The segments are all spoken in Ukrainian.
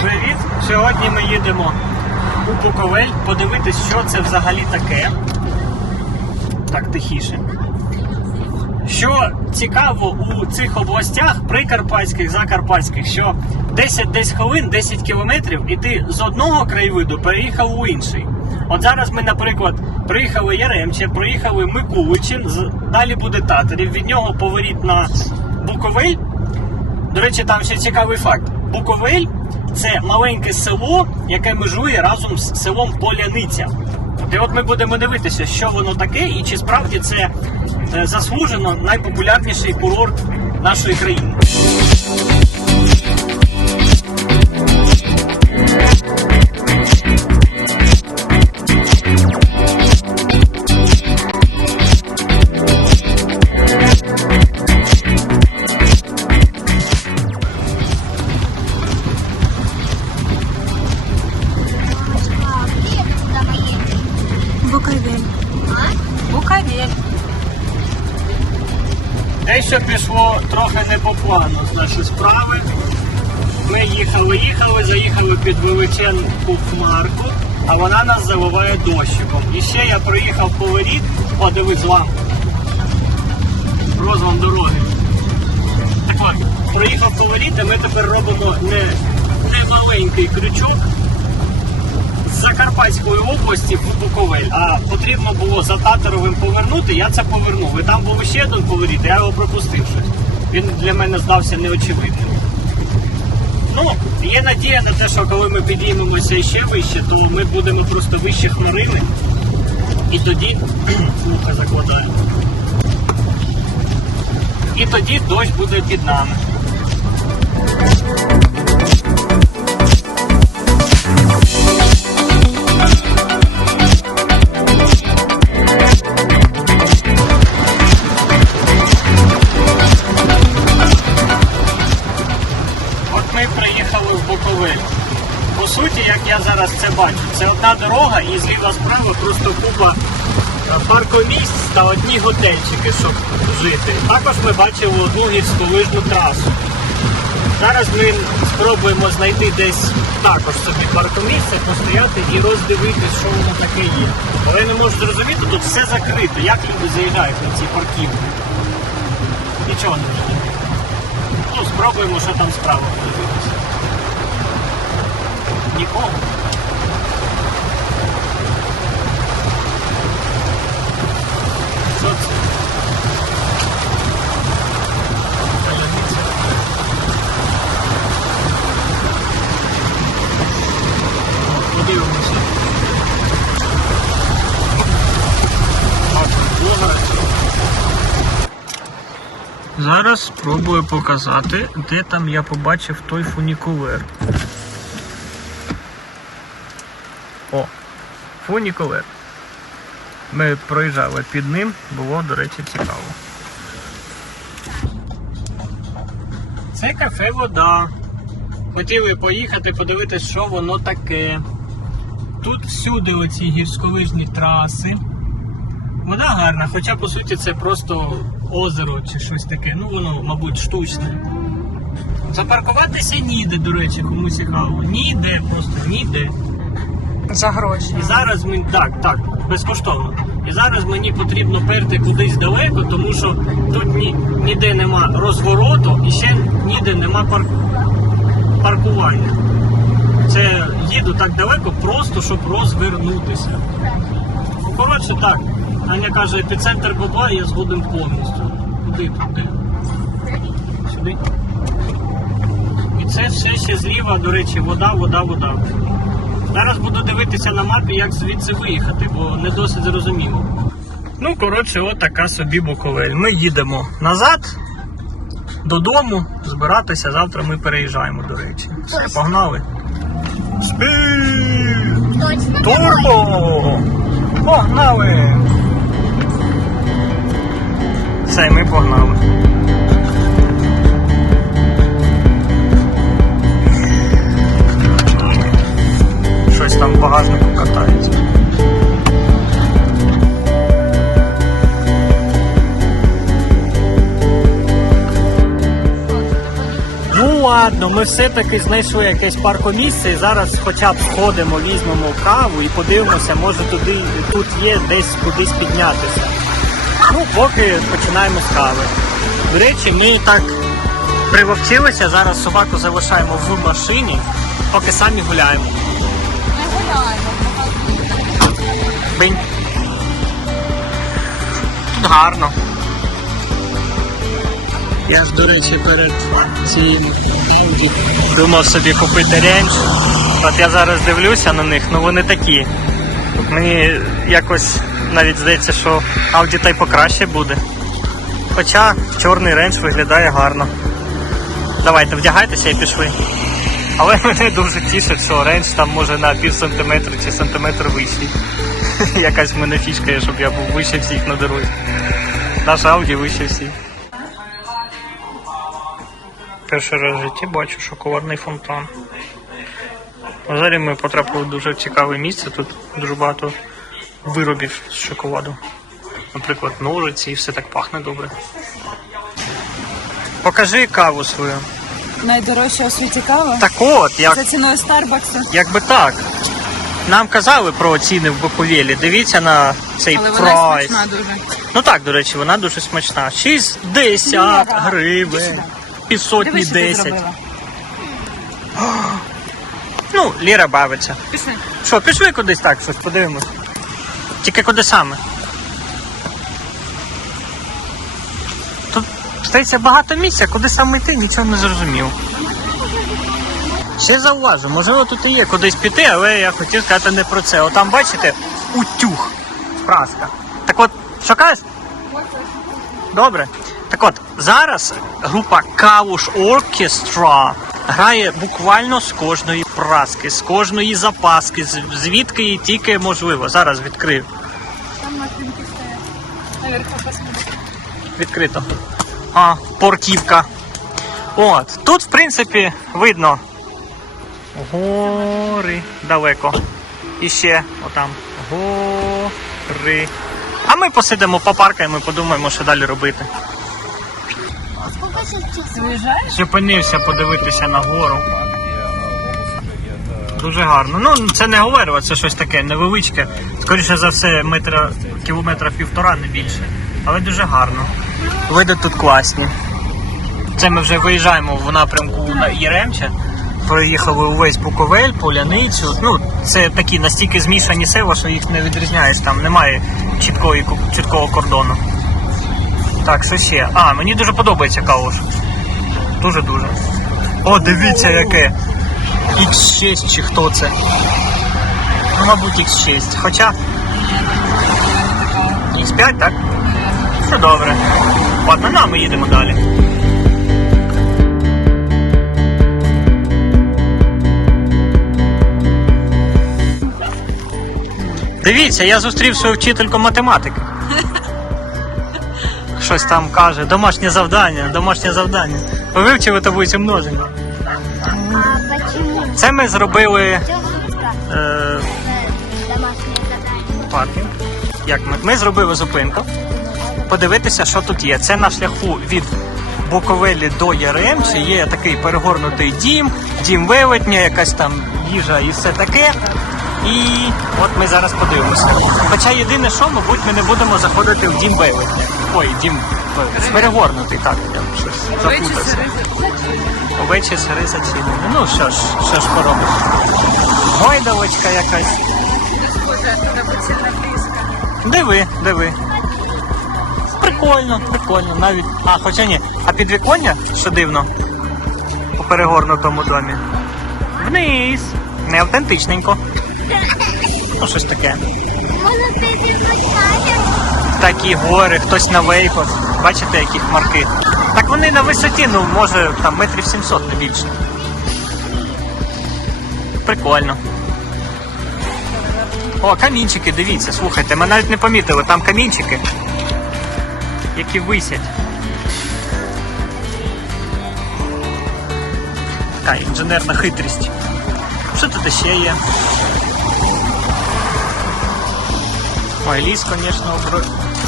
Привіт! Сьогодні ми їдемо у Буковель подивитись, що це взагалі таке. Так, тихіше. Що цікаво у цих областях, прикарпатських, закарпатських, що 10 десь хвилин, 10 кілометрів, і ти з одного краєвиду переїхав у інший. От зараз ми, наприклад, приїхали Яремче, проїхали Микуличин, далі буде Татарів, від нього поворіт на Буковель. До речі, там ще цікавий факт. Буковель це маленьке село, яке межує разом з селом Поляниця. І от ми будемо дивитися, що воно таке, і чи справді це е, заслужено найпопулярніший курорт нашої країни. Дещо пішло трохи не по плану з нашої справи. Ми їхали, їхали, заїхали під величенку хмарку, а вона нас заливає дощиком. І ще я проїхав поворіт, о, дивись, лампа. Розлам дороги. Так от, проїхав поворіт, і ми тепер робимо не, не маленький крючок Закарпатської області в Буковель, а потрібно було за Татаровим повернути, я це повернув. І там був ще один поворіт, я його пропустив щось. Він для мене здався неочевидним. Ну, є надія на те, що коли ми підіймемося ще вище, то ми будемо просто вище хмарини. І тоді вуха закладаємо. І тоді дощ буде під нами. Одна дорога і зліва справа просто купа е, паркомісць та одні готельчики, щоб жити. Також ми бачили одну гірськолижну трасу. Зараз ми спробуємо знайти десь також собі паркомісце, постояти і роздивитись, що воно таке є. Але я не можу зрозуміти, тут все закрито. Як люди заїжджають на ці парківки? Нічого не розумію. Ну, спробуємо, що там справа подивитися. Нікого. Що це? Таємниця. О, Подивимося. Так, блогер. Зараз спробую показати, де там я побачив той фунікулер. О, фунікулер. Ми проїжджали під ним, було, до речі, цікаво. Це кафе вода. Хотіли поїхати, подивитися, що воно таке. Тут всюди оці гірськолижні траси. Вода гарна, хоча по суті це просто озеро чи щось таке. Ну воно, мабуть, штучне. Запаркуватися ніде, до речі, кому цікаво. Ніде, просто ніде. За гроші. І зараз ми так, так, безкоштовно. І зараз мені потрібно перти кудись далеко, тому що тут ні, ніде нема розвороту і ще ніде нема пар... паркування. Це їду так далеко, просто щоб розвернутися. Ну, коротше, так. Аня каже, епіцентр бабла, я згоден повністю. Куди туди? Сюди. І це все ще зліва, до речі, вода, вода, вода. Зараз буду дивитися на мапі, як звідси виїхати, бо не досить зрозуміло. Ну, коротше, от така собі Буковель. Ми їдемо назад, додому, збиратися. Завтра ми переїжджаємо, до речі. Все, погнали. Точно. Турбо! Погнали! Все, ми погнали. Щось там в багажнику катається. Ну, ладно, ми все-таки знайшли якесь паркомісце і зараз хоча б сходимо, візьмемо каву і подивимося, може туди тут є десь кудись піднятися. Ну, поки починаємо з кави. До речі, ми так привовчилися, зараз собаку залишаємо в машині, поки самі гуляємо. Не Бинь. Тут гарно. Я ж, до речі, перед цим думав собі купити ренж. От я зараз дивлюся на них, ну вони такі. Мені якось навіть здається, що Audi та й покраще буде. Хоча чорний ренж виглядає гарно. Давайте, вдягайтеся і пішли. Але мене дуже тішить, що ренж там може на пів сантиметра чи сантиметр вищий. Якась в мене фішка щоб я був вище всіх на дорозі. Наш Audi вище всіх. Перший раз в житті бачу шоколадний фонтан. Взагалі ми потрапили в дуже цікаве місце. Тут дуже багато виробів з шоколаду. Наприклад, ножиці і все так пахне добре. Покажи каву свою. Найдорожча у світі кава? Так от, як, За ціною Старбаксу. якби так. Нам казали про ціни в Буковелі. Дивіться на цей Але вона прайс. смачна дуже. Ну так, до речі, вона дуже смачна. 60 гривень. Півсотні Дивись, що ти 10. зробила. Ну, Ліра бавиться. Пішли. Що, пішли кудись так, щось подивимось. Тільки куди саме? Тут стається багато місця, куди саме йти, нічого не зрозумів. Ще зауважу, можливо, тут і є кудись піти, але я хотів сказати не про це. Отам, бачите, утюг. Праска. Так от, що кажеш? Добре. Так от, зараз група Кауш Оркестра грає буквально з кожної праски, з кожної запаски, звідки її тільки можливо. Зараз відкрию. Наверху посмотри. Відкрито. А, портівка. От. Тут, в принципі, видно. Гори далеко. І ще отам. Гори. А ми посидимо, попаркаємо і подумаємо, що далі робити. Зупинився подивитися на гору. Дуже гарно. Ну, це не Говерова, це щось таке невеличке. Скоріше за все, метра, кілометра півтора, не більше. Але дуже гарно. Види тут класні. Це ми вже виїжджаємо в напрямку на Єремче. Проїхали увесь Буковель, Поляницю. Ну, це такі настільки змішані села, що їх не відрізняєш. Там немає чіткої, чіткого кордону. Так, що ще? А, мені дуже подобається калуш. Дуже-дуже. О, дивіться яке. X6 чи хто це? Ну, мабуть, X6. Хоча. X5, так? Все добре. Ладно, на, ми їдемо далі. Дивіться, я зустрів свою вчительку математики. Щось там каже, домашнє завдання, домашнє завдання. Ви вивчили таблицю множення. Це ми зробили е, паркінг. Як ми? Ми зробили зупинку. Подивитися, що тут є. Це на шляху від Буковелі до Яремчі. Є такий перегорнутий дім, дім велетня, якась там їжа і все таке. І от ми зараз подивимося. Хоча єдине, що, мабуть, ми не будемо заходити в дім велетня. Ой, дім велетня. перегорнутий, так, я щось заплутався. Овечі сири зачинені. Ну що ж, що ж поробиш? Гойдалочка якась. Диви, диви. Прикольно, прикольно. Навіть. А, хоча ні. А підвіконня, що дивно, у перегорнутому домі. Вниз. Не автентичненько. Ну, щось таке. Такі гори, хтось на вейпах. Бачите, які хмарки. Так вони на висоті, ну, може, там метрів 700, не більше. Прикольно. О, камінчики, дивіться, слухайте, ми навіть не помітили, там камінчики, які висять. Така інженерна хитрість. Що тут ще є? Ой, ліс, звісно,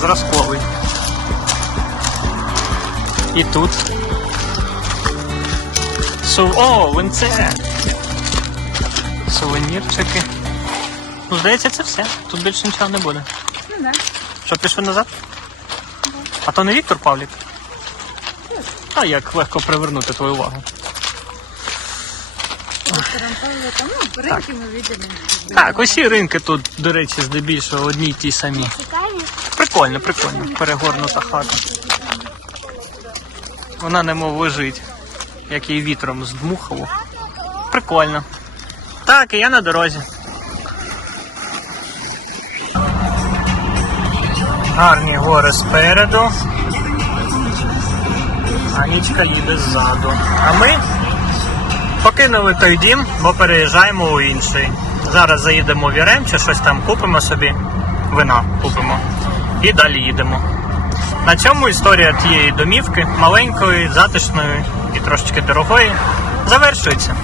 зразковий. І тут. Су... О, винце. Сувенірчики. Ну, здається, це все. Тут більше нічого не буде. Ну да. Що, пішли назад? А то не Віктор Павлік? А як легко привернути твою увагу. Ну. Так, усі ринки тут, до речі, здебільшого одні й ті самі. Прикольно, прикольно. Перегорнута хата. Вона немов лежить, як її вітром здмухало. Прикольно. Так, і я на дорозі. Гарні гори спереду. А їде ззаду. А ми покинули той дім, бо переїжджаємо у інший. Зараз заїдемо в Ірем чи щось там купимо собі. Вина купимо. І далі їдемо. На цьому історія тієї домівки, маленької, затишної і трошечки дорогої, завершується.